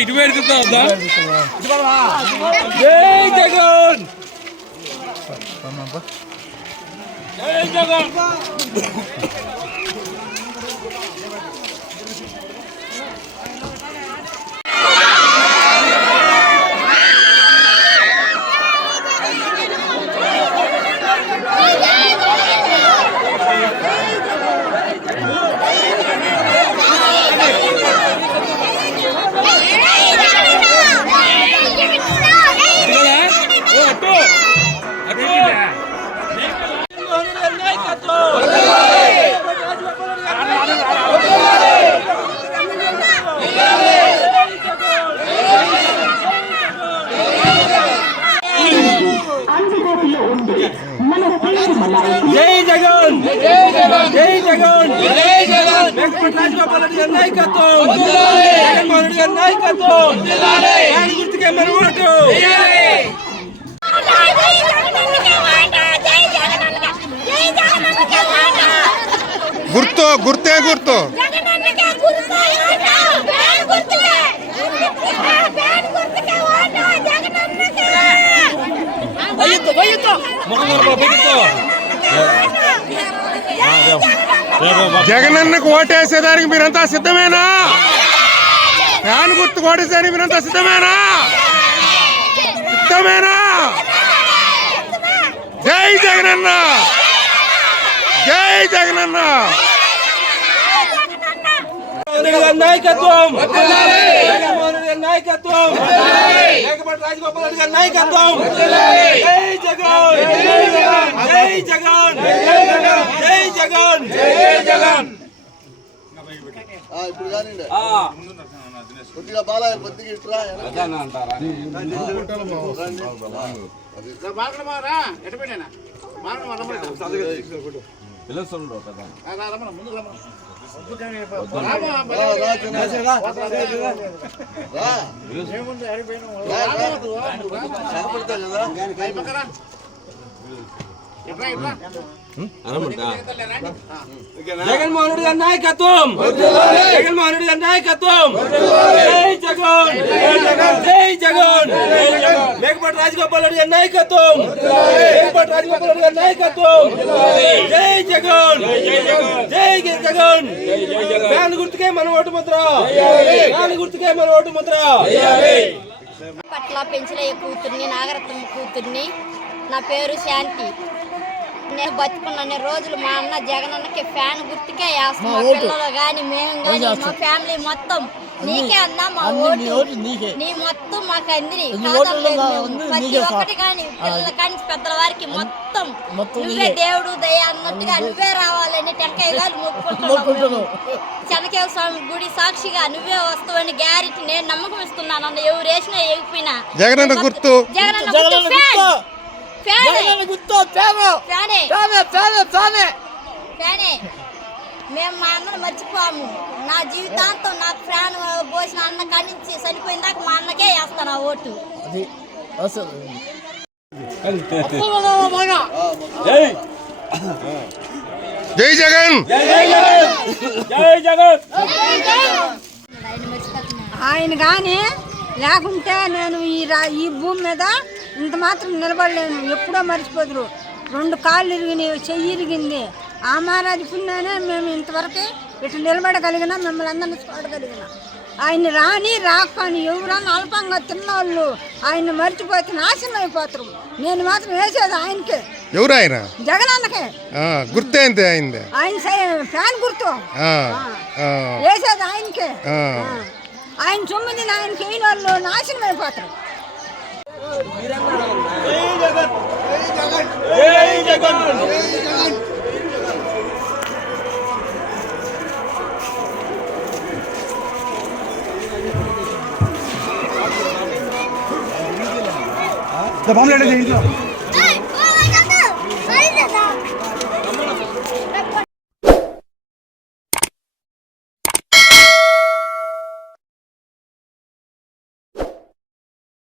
ఇటు పెడుతుందా జై జగన్ జై జగన్ జై జగన్ జై జగన్ జై జగన్ జై జగన్ రాజగోపాల్ రెడ్డి గారి నాయకత్వం జగన్మోహన్ రెడ్డి గారి నాయకత్వం ఆయన గుర్తుకే మన ఓటు గుర్తే గుర్తు జగనన్నకు ఓటేసేదానికి మీరంతా సిద్ధమేనా? ఫ్యాన్ గుర్తుకు ఓటేసేదానికి మీరంతా సిద్ధమేనా? జై జగనన్న జై జగనన్న నాయకత్వం నాయకత్వం రాజగోపాల్ రెడ్డి గారి నాయకత్వం జై జగన్ జై జగన్ జై జగన్ జై జగన్ ఇప్పుడు కానివ్వండి కొద్దిగా బాగా కొద్దిగా ఇట్లా జగన్మోహన్ రెడ్డి గారి నాయకత్వం జగన్మోహన్ రెడ్డి గారి నాయకత్వం జై జగన్ జై జగన్ మేకపాటి రాజగోపాల్ రెడ్డి గారి నాయకత్వం మేకపాటి రాజగోపాల్ రెడ్డి గారి నాయకత్వం జై జగన్ జై జగన్ ఫ్యాన్ గుర్తుకే మన ఓటు ముద్ర ఫ్యాన్ గుర్తుకే మన ఓటు ముద్ర పట్ల పెంచలయ్య కూతుర్ని నాగరత్నం కూతుర్ని నా పేరు శాంతి నేను బతుకున్న రోజులు మా అన్న జగనన్నకి ఫ్యాన్ గుర్తుకే వేస్తాం మా పిల్లలు కానీ మేము కానీ మా ఫ్యామిలీ మొత్తం నీకే అన్నా మా ఓటు నీ మొత్తం మాకు అందిని ప్రతి ఒక్కటి కానీ పిల్లల కానీ పెద్దల వారికి మొత్తం నువ్వే దేవుడు దయ అన్నట్టుగా నువ్వే రావాలని టెంకాయలు మొక్కుకుంటున్నావు చెనకేశ్వర స్వామి గుడి సాక్షిగా నువ్వే వస్తావని గ్యారెంటీ నేను నమ్మకం ఇస్తున్నాను అన్న ఎవరు వేసినా ఎగిపోయినా జగనన్న గుర్తు మేము మా అన్నను మర్చిపోము నా జీవితాంతం నాకు ఫ్యాన్ పోసిన అన్న కానించి చనిపోయిన దాకా మా అన్నకే వేస్తాను ఆ ఓటు జై జగన్ జై జగన్ ఆయన కానీ లేకుంటే నేను ఈ భూమి మీద ఇంత మాత్రం నిలబడలేను. ఎప్పుడో మర్చిపోదురు. 2 కాళ్ళు ఇరిగినాయి, చెయ్యి ఇరిగింది. ఆ మహారాజు పుణ్యానే మేము ఇంతవరకు ఇట్లా నిలబడగలిగిన, మిమ్మల్ని అందరినీ చూడగలిగిన. ఆయన రాని రాకపోని ఎవరన్నా అల్పంగా తిన్నవాళ్ళు ఆయన మర్చిపోతే నాశనం అయిపోతారు. నేను మాత్రం వేసేది ఆయనకే. ఎవరు ఆయన? జగనన్నకే. గుర్తేంటి అయింది? ఆయన ఫ్యాన్ గుర్తు వేసేది ఆయనకే. ఆయన 9 ఆయనకి అయిన వాళ్ళు నాశనం అయిపోతారు. బాంబులు